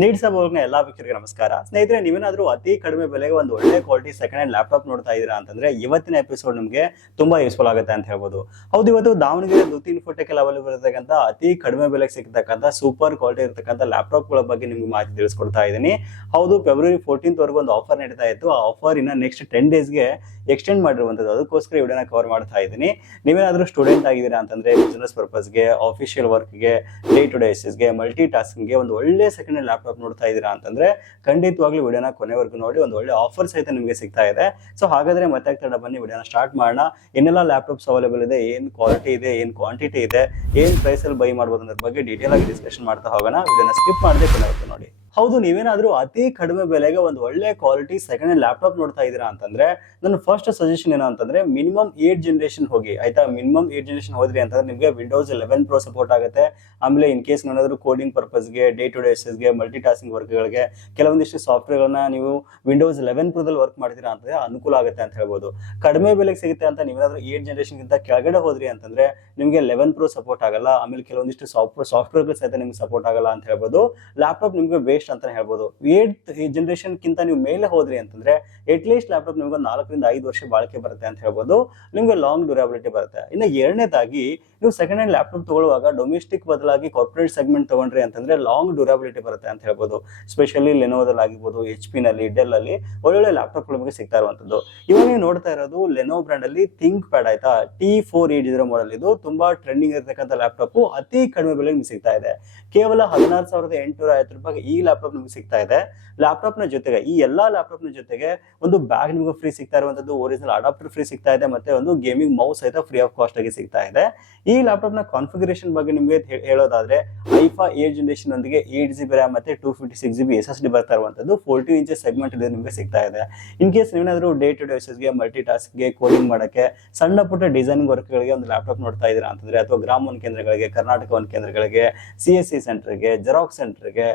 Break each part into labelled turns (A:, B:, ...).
A: Needs ಬೋರ್ಗ್ನ ಎಲ್ಲಾ ವೀಕ್ಷಕರಿಗೆ ನಮಸ್ಕಾರ. ಸ್ನೇಹಿತರೆ, ನೀವೇನಾದ್ರೂ ಅತಿ ಕಡಿಮೆ ಬೆಲೆಗೆ ಒಂದು ಒಳ್ಳೆ ಕ್ವಾಲಿಟಿ ಸೆಕೆಂಡ್ ಹ್ಯಾಂಡ್ ಲ್ಯಾಪ್ಟಾಪ್ ನೋಡ್ತಾ ಇದೀರಾ ಅಂತಂದ್ರೆ ಇವತ್ತಿನ ಎಪಿಸೋಡ್ ನಿಮಗೆ ತುಂಬಾ ಯೂಸ್ಫುಲ್ ಆಗುತ್ತೆ ಅಂತ ಹೇಳ್ಬೋದು. ಹೌದು, ಇವತ್ತು ದಾವಣಗೆರೆ ದುತಿ ಇನ್ಫೋಟೆಕ್ ಅವೈಲೇಬಲ್ ಇರತಕ್ಕಂಥ ಅತಿ ಕಡಿಮೆ ಬೆಲೆಗೆ ಸಿಗ್ತಕ್ಕಂಥ ಸೂಪರ್ ಕ್ವಾಲಿಟಿ ಇರತಕ್ಕಂಥ ಗಳ ಬಗ್ಗೆ ನಿಮ್ಗೆ ಮಾಹಿತಿ ತಿಳಿಸ್ಕೊಡ್ತಾ ಇದ್ದೀನಿ. ಹೌದು ಫೆಬ್ರವರಿ ಫೋರ್ಟೀನ್ತ್ ವರೆಗೂ ಒಂದು ಆಫರ್ ನಡೀತಾ ಇತ್ತು. ಆ ಆಫರ್ ಇನ್ನ ನೆಕ್ಸ್ಟ್ ಟೆನ್ ಡೇಸ್ಗೆ ಎಕ್ಸ್ಟೆಂಡ್ ಮಾಡಿರುವಂತದ್ದು ಅದಕ್ಕೋಸ್ಕರ ವಿಡಿಯೋನ ಕವರ್ ಮಾಡ್ತಾ ಇದ್ದೀನಿ. ನೀವೇನಾದ್ರೂ ಸ್ಟೂಡೆಂಟ್ ಆಗಿದ್ದೀರಾ ಅಂತಂದ್ರೆ ಬಿಸ್ನೆಸ್ ಪರ್ಪಸ್ಗೆ ಆಫಿಷಿಯಲ್ ವರ್ಕ್ಗೆ ಡೇ ಟು ಡೇ ಗೆ ಮಲ್ಟಿ ಟಾಸ್ಕಿಂಗ್ಗೆ ಒಂದು ಒಳ್ಳೆ ಸೆಕೆಂಡ್ ಹ್ಯಾಂಡ್ ಲ್ಯಾಪ್ಟಾಪ್ ನೋಡ್ತಾ ಇದ್ದೀರಾ ಅಂತಂದ್ರೆ ಖಂಡಿತವಾಗ್ಲೂ ವಿಡಿಯೋನ ಕೊನೆವರೆಗೂ ನೋಡಿ, ಒಂದು ಒಳ್ಳೆ ಆಫರ್ ಸಹಿತ ನಿಮಗೆ ಸಿಗ್ತಾ ಇದೆ. ಸೊ ಹಾಗಾದ್ರೆ ಮತ್ತೆ ತಡ ಬನ್ನಿ, ವಿಡಿಯೋನ ಸ್ಟಾರ್ಟ್ ಮಾಡೋಣ. ಇನ್ನೆಲ್ಲ ಲ್ಯಾಪ್ಟಾಪ್ಸ್ ಅವೈಲೇಬಲ್ ಇದೆ, ಏನು ಕ್ವಾಲಿಟಿ ಇದೆ, ಏನು ಕ್ವಾಂಟಿಟಿ ಇದೆ, ಏನು ಪ್ರೈಸಲ್ಲಿ ಬೈ ಮಾಡ್ಬೋದು ಅನ್ನೋದ್ರ ಬಗ್ಗೆ ಡೀಟೇಲ್ ಆಗಿ ಡಿಸ್ಕಷನ್ ಮಾಡ್ತಾ ಹೋಗೋಣ. ವಿಡಿಯೋನ ಸ್ಕಿಪ್ ಮಾಡದೆ ಕೊನೆವರೆಗೂ ನೋಡಿ. ಹೌದು, ನೀವೇನಾದರೂ ಅತಿ ಕಡಿಮೆ ಬೆಲೆಗೆ ಒಂದು ಒಳ್ಳೆ ಕ್ವಾಲಿಟಿ ಸೆಕೆಂಡ್ ಹ್ಯಾಂಡ್ ಲ್ಯಾಪ್ಟಾಪ್ ನೋಡ್ತಾ ಇದ್ದೀರಾ ಅಂತಂದ್ರೆ, ನನ್ನ ಫಸ್ಟ್ ಸಜೆಷನ್ ಏನು ಅಂತಂದ್ರೆ ಮಿನಿಮಮ್ ಏಟ್ ಜನರೇಷನ್ ಹೋಗಿ, ಆಯ್ತಾ? ಮಿನಿಮಮ್ ಏಟ್ ಜನರೇಷನ್ ಹೋದ್ರಿ ಅಂತಂದ್ರೆ ನಿಮಗೆ ವಿಂಡೋಸ್ ಲೆವೆನ್ ಪ್ರೋ ಸಪೋರ್ಟ್ ಆಗುತ್ತೆ. ಆಮೇಲೆ ಇನ್ ಕೇಸ್ ಏನಾದರೂ ಕೋಡಿಂಗ್ ಪರ್ಪಸ್ಗೆ ಡೇ ಟು ಡೇ ಗೆ ಮಲ್ಟಿ ಟಾಸ್ಕಿಂಗ್ ವರ್ಕ್ಗಳಿಗೆ ಕೆಲವೊಂದಿಷ್ಟು ಸಾಫ್ಟ್ವೇರ್ಗಳನ್ನ ನೀವು ವಿಂಡೋಸ್ ಲೆವೆನ್ ಪ್ರೋದಲ್ಲಿ ವರ್ಕ್ ಮಾಡ್ತೀರಾ ಅಂತಂದ್ರೆ ಅನುಕೂಲ ಆಗುತ್ತೆ ಅಂತ ಹೇಳ್ಬೋದು. ಕಡಿಮೆ ಬೆಲೆಗೆ ಸಿಗುತ್ತೆ ಅಂತ ನೀವೇನಾದ್ರೂ ಏಟ್ ಜನರೇಷನ್ಗಿಂತ ಕೆಳಗಡೆ ಹೋದ್ರಿ ಅಂತಂದ್ರೆ ನಿಮಗೆ ಲೆವೆನ್ ಪ್ರೋ ಸಪೋರ್ಟ್ ಆಗಲ್ಲ. ಆಮೇಲೆ ಕೆಲವೊಂದಿಷ್ಟು ಸಾಫ್ಟ್ವೇರ್ ಸಾಫ್ಟ್ವೇರ್ಗಳು ಸಹಿತ ನಿಮ್ಗೆ ಸಪೋರ್ಟ್ ಆಗಲ್ಲ ಅಂತ ಹೇಳ್ಬೋದು. ಲ್ಯಾಪ್ಟಾಪ್ ನಿಮಗೆ ವೇಸ್ಟ್ ಅಂತ ಹೇಳ್ಬೋದು. ಏಟ್ ಜನರೇಷನ್ಗಿಂತ ನೀವು ಮೇಲೆ ಹೋದ್ರಿ ಅಂತಂದ್ರೆ ಅಟ್ ಲೀಸ್ಟ್ ಲ್ಯಾಪ್ಟಾಪ್ ನಿಮ್ಗೆ ನಾಲ್ಕರಿಂದ ಐದು ವರ್ಷ ಬಾಳಿಕೆ ಬರುತ್ತೆ ಅಂತ ಹೇಳ್ಬೋದು. ನಿಮ್ಗೆ ಲಾಂಗ್ ಡ್ಯೂರಬಿಲಿಟಿ ಬರುತ್ತೆ. ಇನ್ನು ಎರಡನೇದಾಗಿ, ನೀವು ಸೆಕೆಂಡ್ ಹ್ಯಾಂಡ್ ಲ್ಯಾಪ್ಟಾಪ್ ತಗೊಳ್ಳುವಾಗ ಡೊಮೆಸ್ಟಿಕ್ ಬದಲಾಗಿ ಕಾರ್ಪೊರೇಟ್ ಸೆಗ್ಮೆಂಟ್ ತಗೊಂಡ್ರಿ ಅಂತಂದ್ರೆ ಲಾಂಗ್ ಡ್ಯೂರಬಿಲಿಟಿ ಬರುತ್ತೆ ಅಂತ ಹೇಳ್ಬೋದು. ಸ್ಪೆಷಲಿ ಲೆನೋದಲ್ಲಿ ಆಗಿರ್ಬೋದು ಎಚ್ ಪಿ ನಲ್ಲಿ ಡೆಲ್ ಅಲ್ಲಿ ಒಳ್ಳೊಳ್ಳೆ ಲ್ಯಾಪ್ಟಾಪ್ ನಿಮಗೆ ಸಿಗ್ತಾ ಇರುವಂತದ್ದು ಇವಾಗ ನೀವು ನೋಡ್ತಾ ಇರೋದು ಲೆನೋ ಬ್ರ್ಯಾಂಡ್ ಅಲ್ಲಿ ಥಿಂಕ್ ಪ್ಯಾಡ್ ಆಯ್ತಾ? ಟಿ ಫೋರ್ ಏಟ್ ಇದರ ಮಾಡಲ್ ಇದು. ತುಂಬಾ ಟ್ರೆಂಡಿಂಗ್ ಇರತಕ್ಕಂಥ ಲ್ಯಾಪ್ಟಾಪ್ ಅತಿ ಕಡಿಮೆ ಬೆಲೆ ನಿಮ್ಗೆ ಸಿಗ್ತಾ ಇದೆ. ಕೇವಲ ಹದಿನಾರು ಸಾವಿರದ ಎಂಟುನೂರ ಐವತ್ತು ರೂಪಾಯಿ ಈ ಲ್ಯಾಪ್ಟಾಪ್ ನಿಮ್ಗೆ ಸಿಗ್ತಾ ಇದೆ. ಲ್ಯಾಪ್ಟಾಪ್ನ ಜೊತೆಗೆ, ಈ ಎಲ್ಲಾ ಲ್ಯಾಪ್ಟಾಪ್ನ ಜೊತೆಗೆ ಒಂದು ಬ್ಯಾಗ್ ನಿಮ್ಗೆ ಫ್ರೀ ಸಿಗ್ತಾ ಇರುವಂತದ್ದು ಒರಿಜಿನಲ್ ಅಡಾಪ್ಟರ್ ಫ್ರೀ ಸಿಗ್ತಾ ಇದೆ, ಮತ್ತೆ ಒಂದು ಗೇಮಿಂಗ್ ಮೌಸ್ ಸಹಿತ ಫ್ರೀ ಆಫ್ ಕಾಸ್ಟ್ ಆಗಿ ಸಿಗ್ತಾ ಇದೆ. ಈ ಲ್ಯಾಪ್ಟಾಪ್ನ ಕಾನ್ಫಿಗರೇಷನ್ ಬಗ್ಗೆ ನಿಮಗೆ ಹೇಳೋದಾದ್ರೆ ಐಫಾ ಏಟ್ ಜನರೇಷನ್ ಒಂದಿಗೆ ಏಟ್ ಜಿ ಬಿ ರ್ಯಾಮ್ ಮತ್ತೆ two fifty six G B S S D ಬರ್ತಾ ಇರುವಂತದ್ದು ಫೋರ್ಟಿ ಇಂಚಸ್ ಸೆಗ್ಮೆಂಟ್ ಇದೆ ನಿಮಗೆ ಸಿಗ್ತಾ ಇದೆ. ಇನ್ ಕೇಸ್ ನೀವೇನಾದ್ರೂ ಡೇ ಟು ಡೇ ಗೆ ಮಲ್ಟಿ ಟಾಸ್ಕ್ಗೆ ಕೋಡಿಂಗ್ ಮಾಡೋಕ್ಕೆ, ಸಣ್ಣ ಪುಟ್ಟ ಡಿಸೈನಿಂಗ್ ವರ್ಕ್ಗಳಿಗೆ ಒಂದು ಲ್ಯಾಪ್ಟಾಪ್ ನೋಡ್ತಾ ಇದ್ದೀರಾ ಅಂತಂದ್ರೆ, ಅಥವಾ ಗ್ರಾಮ ಒಂದು ಕೇಂದ್ರಗಳಿಗೆ, ಕರ್ನಾಟಕ ಒನ್ ಕೇಂದ್ರಗಳಿಗೆ ಸಿ ಎಸ್ ಸಿ ಸೆಂಟರ್ಗೆ ಜೆರಾಕ್ಸ್ ಸೆಂಟರ್ಗೆ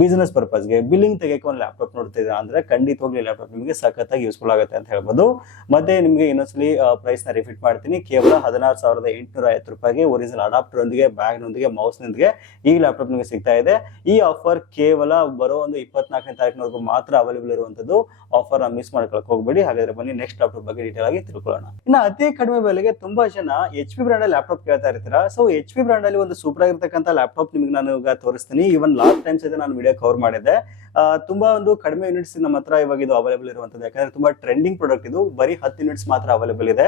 A: ಬಿಸ್ನೆಸ್ ಪರ್ಪಸ್ಗೆ ಬಿಲ್ಲಿಂಗ್ ತೆಗೆಯಕ್ಕೆ ಒಂದು ಲ್ಯಾಪ್ಟಾಪ್ ನೋಡ್ತಿದ್ದೀರಾ ಅಂದ್ರೆ ಖಂಡಿತವಾಗ್ಲೂ ಲ್ಯಾಪ್ಟಾಪ್ ನಿಮಗೆ ಸಖತ್ತಾಗಿ ಯೂಸ್ಫುಲ್ ಆಗುತ್ತೆ ಅಂತ ಹೇಳ್ಬೋದು. ಮತ್ತೆ ನಿಮಗೆ ಇನ್ನೊಂದ್ಸಲಿ ಪ್ರೈಸ್ನ ರಿಫಿಟ್ ಮಾಡ್ತೀನಿ. ಕೇವಲ ಹದಿನಾರು ಸಾವಿರದ ಎಂಟುನೂರ ಐವತ್ತು ರೂಪಾಯಿಗೆ ಒರಿಜಿನಲ್ ಅಡಾಪ್ಟರ್ ಒಂದಿಗೆ ಬ್ಯಾಗ್ ನೊಂದಿಗೆ ಮೌಸ್ ನೊಂದಿಗೆ ಈ ಲ್ಯಾಪ್ಟಾಪ್ ನಿಮಗೆ ಸಿಗ್ತಾ ಇದೆ. ಈ ಆಫರ್ ಕೇವಲ ಬರೋ ಒಂದು ಇಪ್ಪತ್ನಾಲ್ಕನೇ ತಾರೀಕಿನವರೆಗೂ ಮಾತ್ರ ಅವೈಲೇಬಲ್ ಇರುವಂತದ್ದು. ಆಫರ್ ಮಿಸ್ ಮಾಡ್ಕೊಳಕ್ ಹೋಗ್ಬೇಡಿ. ಹಾಗಾದ್ರೆ ಬನ್ನಿ ನೆಕ್ಸ್ಟ್ ಲ್ಯಾಪ್ಟಾಪ್ ಬಗ್ಗೆ ಡೀಟೇಲ್ ಆಗಿ ತಿಳ್ಕೊಳ್ಳೋಣ. ಇನ್ನು ಅತಿ ಕಡಿಮೆ ಬೆಲೆಗೆ ತುಂಬಾ ಜನ ಎಚ್ ಪಿ ಬ್ರಾಂಡ್ ಲ್ಯಾಪ್ಟಾಪ್ ಕೇಳ್ತಾ ಇರ್ತೀರಾ? ಸೊ ಎಚ್ ಪಿ ಬ್ರಾಂಡ್ ಅಲ್ಲಿ ಒಂದು ಸೂಪರ್ ಆಗಿರ್ತಕ್ಕಂಥ ಲ್ಯಾಪ್ಟಾಪ್ ನಿಮಗೆ ನಾನು ಈಗ ತೋರಿಸ್ತೀನಿ. ಇವನ್ ಲಾಸ್ಟ್ ಟೈಮ್ ಸಹಿತ ನಾನು ವಿಡಿಯೋ ಕವರ್ ಮಾಡಿದ್ದೆ. ಆ, ತುಂಬಾ ಒಂದು ಕಡಿಮೆ ಯೂನಿಟ್ಸ್ ನಮ್ಮ ಹತ್ರ ಇವಾಗ ಇದು ಅವೈಲೇಬಲ್ ಇರುವಂತದ್ದು ಯಾಕಂದ್ರೆ ತುಂಬಾ ಟ್ರೆಂಡಿಂಗ್ ಪ್ರಾಡಕ್ಟ್ ಇದು. ಬರೀ ಹತ್ತು ಯೂನಿಟ್ಸ್ ಮಾತ್ರ ಅವೈಲೇಬಲ್ ಇದೆ.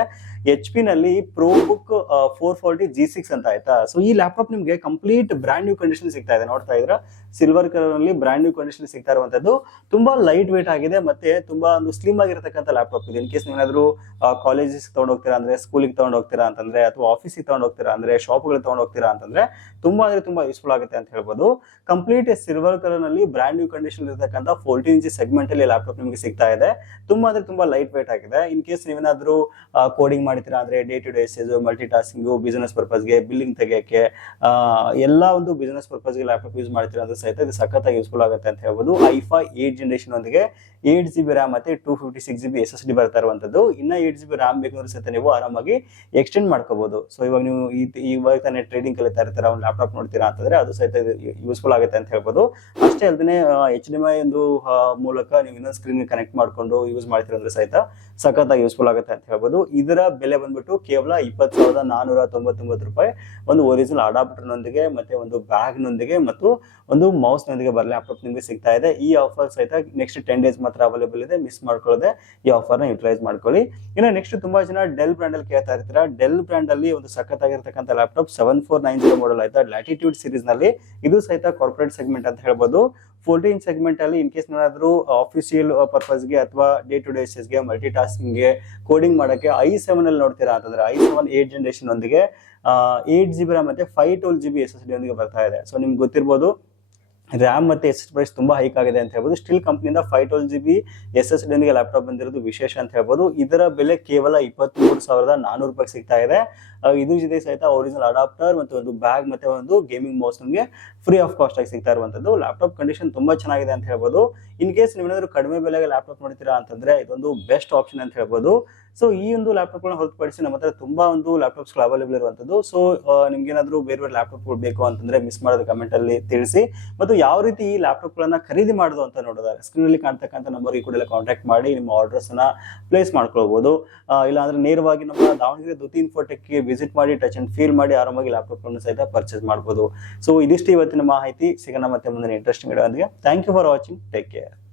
A: ಎಚ್ ಪಿ ನಲ್ಲಿ ProBook four forty G six ಅಂತ ಆಯ್ತಾ? ಸೊ ಈ ಲ್ಯಾಪ್ಟಾಪ್ ನಿಮಗೆ ಕಂಪ್ಲೀಟ್ ಬ್ರಾಂಡ್ ನ್ಯೂ ಕಂಡೀಷನ್ ಸಿಗ್ತಾ ಇದೆ. ನೋಡ್ತಾ ಇದ್ರ? ಸಿಲ್ವರ್ ಕಲರ್ನಲ್ಲಿ ಬ್ರಾಂಡ್ ನ್ಯೂ ಕಂಡೀಷನ್ ಸಿಗ್ತಾ ಇರುವಂತದ್ದು ತುಂಬಾ ಲೈಟ್ ವೇಟ್ ಆಗಿದೆ ಮತ್ತೆ ತುಂಬಾ ಒಂದು ಸ್ಲಿಮ್ ಆಗಿರತಕ್ಕಂಥ ಲ್ಯಾಪ್ಟಾಪ್ ಇದೆ. ಇನ್ ಕೇಸ್ ನೀವೇನಾದ್ರೂ ಕಾಲೇಜಸ್ ತಗೊಂಡು ಹೋಗ್ತೀರಾ ಅಂದ್ರೆ ಸ್ಕೂಲಿಗೆ ತಗೊಂಡು ಹೋಗ್ತೀರಾ ಅಂತಂದ್ರೆ, ಅಥವಾ ಆಫೀಸಿಗೆ ತಗೊಂಡು ಹೋಗ್ತೀರಾ ಅಂದ್ರೆ ಶಾಪ್ಗಳಿಗೆ ತಗೊಂಡು ಹೋಗ್ತೀರಾ ಅಂತಂದ್ರೆ, ತುಂಬಾ ಅಂದ್ರೆ ತುಂಬಾ ಯೂಸ್ಫುಲ್ ಆಗುತ್ತೆ ಅಂತ ಹೇಳ್ಬೋದು. ಕಂಪ್ಲೀಟ್ ಸಿಲ್ವರ್ ಕಲರ್ನಲ್ಲಿ ಬ್ರಾಂಡ್ ನ್ಯೂ ಕಂಡೀಷನ್ ಇರತಕ್ಕಂಥ ಫೋರ್ಟೀನ್ ಇಂಚ್ ಸೆಗ್ಮೆಂಟ್ ಅಲ್ಲಿ ಲ್ಯಾಪ್ಟಾಪ್ ನಿಮಗೆ ಸಿಗ್ತಾ ಇದೆ. ತುಂಬಾ ಅಂದ್ರೆ ತುಂಬಾ ಲೈಟ್ ವೇಟ್ ಆಗಿದೆ. ಇನ್ ಕೇಸ್ ನೀವೇನಾದ್ರೂ ಕೋಡಿಂಗ್ ಮಾಡ್ತೀರಾ ಅಂದ್ರೆ day to day multi tasking business ಪರ್ಪಸ್ಗೆ billing ತೆಗೆಯಕ್ಕೆ ಎಲ್ಲಾ ಒಂದು ಬಿಸ್ನೆಸ್ ಪರ್ಪಸ್ಗೆ ಲ್ಯಾಪ್ಟಾಪ್ ಯೂಸ್ ಮಾಡ್ತೀರಾ ಅಂದ್ರೆ ಸಹಿತ ಇದು ಸಖತ್ತಾಗಿ ಯೂಸ್ಫುಲ್ ಆಗುತ್ತೆ ಅಂತ ಹೇಳ್ಬೋದು. ಐಫಾ ಏಟ್ ಜನರೇಷನ್ ಒಂದಿಗೆ ಏಟ್ ಜಿ ಬಿ ರ್ಯಾಮ್ ಮತ್ತೆ two fifty six G B S S D ಬರ್ತಾ ಇರುವಂತದ್ದು ಇನ್ನ ಏಟ್ ಜಿ ಬಿ ರ್ಯಾಮ್ ಬೇಕಂದ್ರೆ ಸಹಿತ ನೀವು ಆರಾಮಾಗಿ ಎಕ್ಸ್ಟೆಂಡ್ ಮಾಡ್ಕೋಬಹುದು ಸೊ ಇವಾಗ ನೀವು ಈ- ಇವಾಗ ತಾನೇ ಟ್ರೇಡಿಂಗ್ ಕಲಿತಾ ಇರ್ತೀರಾ, ಒಂದು ಲ್ಯಾಪ್ಟಾಪ್ ನೋಡ್ತೀರಾ ಅಂತಂದ್ರೆ ಅದು ಸಹಿತ ಯೂಸ್ಫುಲ್ ಆಗುತ್ತೆ ಅಂತ ಹೇಳ್ಬೋದು. ಅಷ್ಟೇ ಅಲ್ಲದೆ ಎಚ್ ಡಿ ಐ ಒಂದು ಮೂಲಕ ನೀವು ಇನ್ನೊಂದು ಸ್ಕ್ರೀನ್ ಕನೆಕ್ಟ್ ಮಾಡ್ಕೊಂಡು ಯೂಸ್ ಮಾಡ್ತೀರ ಅಂದ್ರೆ ಸಹಿತ ಸಖತ್ತಾಗಿ ಯೂಸ್ಫುಲ್ ಆಗುತ್ತೆ ಅಂತ ಹೇಳ್ಬೋದು. ಇದರ ಬೆಲೆ ಬಂದ್ಬಿಟ್ಟು ಕೇವಲ ಇಪ್ಪತ್ತು ಸಾವಿರದ ನಾನೂರ ತೊಂಬತ್ತೊಂಬತ್ತು ರೂಪಾಯಿ. ಒಂದು ಒರಿಜಿನಲ್ ಅಡಾಪ್ಟರ್ ನೊಂದಿಗೆ ಮತ್ತೆ ಒಂದು ಬ್ಯಾಗ್ ನೊಂದಿಗೆ ಮತ್ತು ಒಂದು ಮೌಸ್ ನೊಂದಿಗೆ ಬರ ಲ್ಯಾಪ್ಟಾಪ್ ನಿಮಗೆ ಸಿಗ್ತಾ ಇದೆ. ಈ ಆಫರ್ ಸಹಿತ ನೆಕ್ಸ್ಟ್ ಟೆನ್ ಡೇಸ್ ಮಾತ್ರ ಅವೈಲೇಬಲ್ ಇದೆ. ಮಿಸ್ ಮಾಡ್ಕೊಳ್ಳದೆ ಈ ಆಫರ್ನ ಯುಟಿಲೈಸ್ ಮಾಡ್ಕೊಳ್ಳಿ. ಇನ್ನು ನೆಕ್ಸ್ಟ್ ತುಂಬಾ ಜನ ಡೆಲ್ ಬ್ರ್ಯಾಂಡ್ ಅಲ್ಲಿ ಕೇಳ್ತಾ ಇರ್ತೀರಾ? ಡೆಲ್ ಬ್ರ್ಯಾಂಡ್ ಅಲ್ಲಿ ಒಂದು ಸಖತ್ತಾಗಿರ್ತಕ್ಕಂಥ laptop seven four nine zero model ಆಯ್ತಾ? ಲ್ಯಾಟಿಟ್ಯೂಡ್ ಸೀರೀಸ್ನಲ್ಲಿ. ಇದು ಸಹಿತ ಕಾರ್ಪೊರೇಟ್ ಸೆಗ್ಮೆಂಟ್ ಅಂತ ಹೇಳ್ಬೋದು. ಫೋರ್ಟೀನ್ ಸೆಗ್ಮೆಂಟ್ ಅಲ್ಲಿ ಇನ್ ಕೇಸ್ ಏನಾದ್ರು ಆಫೀಸಿಯಲ್ ಪರ್ಪಸ್ಗೆ ಅಥವಾ ಡೇ ಟು ಗೆ ಮಲ್ಟಿ ಟಾಸ್ಕಿಂಗ್ಗೆ ಕೋಡಿಂಗ್ ಮಾಡಕ್ಕೆ ಐ ಸೆವೆನ್ ಅಲ್ಲಿ ನೋಡ್ತೀರಾ ಅಂತಂದ್ರೆ ಐ ಸೆವೆನ್ ಏಟ್ ಜನರೇಷನ್ ಒಂದಿಗೆ ಏಟ್ ಜಿ ಬಿ ಮತ್ತೆ five twelve G B S S D ಒಂದಿಗೆ ಬರ್ತಾ ಇದೆ. ಸೊ ನಿಮ್ಗೆ ಗೊತ್ತಿರ್ಬೋದು ರ್ಯಾಮ್ ಮತ್ತೆ ಎಸ್ ಎಸ್ ಪ್ರೈಸ್ ತುಂಬಾ ಹೈಕ್ ಆಗಿದೆ ಅಂತ ಹೇಳ್ಬೋದು. Still ಕಂಪ್ನಿಯಿಂದ five twelve G B S S D laptop ಬಂದಿರೋದು ವಿಶೇಷ ಅಂತ ಹೇಳ್ಬೋದು. ಇದರ ಬೆಲೆ ಕೇವಲ ಇಪ್ಪತ್ಮೂರು ಸಾವಿರದ ನಾನ್ನೂರು ರೂಪಾಯಿ ಸಿಗ್ತಾ ಇದೆ. ಇದು ಇದ್ರ ಜೊತೆ ಸಹಿತ ಒರಿಜಿನಲ್ ಅಡಾಪ್ಟರ್ ಮತ್ತು ಒಂದು ಬ್ಯಾಗ್ ಮತ್ತೆ ಒಂದು ಗೇಮಿಂಗ್ ಮೌಸ್ ನಿಮಗೆ ಫ್ರೀ ಆಫ್ ಕಾಸ್ಟ್ ಆಗಿ ಸಿಗ್ತಾ ಇರುವಂಥದ್ದು ಲ್ಯಾಪ್ಟಾಪ್ ಕಂಡೀಷನ್ ತುಂಬಾ ಚೆನ್ನಾಗಿದೆ ಅಂತ ಹೇಳ್ಬೋದು. ಇನ್ ಕೇಸ್ ನೀವೇನಾದ್ರು ಕಡಿಮೆ ಬೆಲೆಗೆ ಲ್ಯಾಪ್ಟಾಪ್ ನೋಡ್ತೀರಾ ಅಂತಂದ್ರೆ ಇದೊಂದು ಬೆಸ್ಟ್ ಆಪ್ಷನ್ ಅಂತ ಹೇಳ್ಬೋದು. ಸೊ ಈ ಒಂದು ಲ್ಯಾಪ್ಟಾಪ್ಗಳನ್ನ ಹೊರತುಪಡಿಸಿ ನಮ್ಮ ಹತ್ರ ತುಂಬಾ ಒಂದು ಲ್ಯಾಪ್ಟಾಪ್ಸ್ಗಳು ಅವೈಲೇಬಲ್ ಇರುವಂಥದ್ದು ಸೊ ನಿಮ್ಗೆ ಏನಾದ್ರು ಬೇರೆ ಬೇರೆ ಲ್ಯಾಪ್ಟಾಪ್ಗಳು ಬೇಕು ಅಂತಂದ್ರೆ ಮಿಸ್ ಮಾಡೋದು ಕಮೆಂಟ್ ಅಲ್ಲಿ ತಿಳಿಸಿ. ಮತ್ತು ಯಾವ ರೀತಿ ಈ ಲ್ಯಾಪ್ಟಾಪ್ ಗಳನ್ನ ಖರೀದಿ ಮಾಡುದು ಅಂತ ನೋಡೋದಾದ್ರೆ ಸ್ಕ್ರೀನ್ ಅಲ್ಲಿ ಕಾಣ್ತಕ್ಕಂಥ ನಂಬರ್ಗೆ ಕೂಡ ಕಾಂಟ್ಯಾಕ್ಟ್ ಮಾಡಿ ನಿಮ್ಮ ಆರ್ಡರ್ಸ್ ಅನ್ನ ಪ್ಲೇಸ್ ಮಾಡ್ಕೊಳ್ಬಹುದು ಇಲ್ಲಾಂದ್ರೆ ನೇರವಾಗಿ ನಮ್ಮ ದಾವಣಗೆರೆ ದುತಿ ಇನ್ಫೋಟೆಕ್ಗೆ ವಿಸಿಟ್ ಮಾಡಿ ಟಚ್ ಅಂಡ್ ಫೀಲ್ ಮಾಡಿ ಆರಾಮಾಗಿ ಲ್ಯಾಪ್ಟಾಪ್ ಗಳನ್ನ ಸಹಿತ ಪರ್ಚೇಸ್ ಮಾಡಬಹುದು ಸೊ ಇದಿಷ್ಟು ಇವತ್ತಿನ ಮಾಹಿತಿ. ಸಿಗೋಣ ಮತ್ತೆ ಮುಂದಿನ interesting ಇಡೋದಿಗೆ thank you for watching take care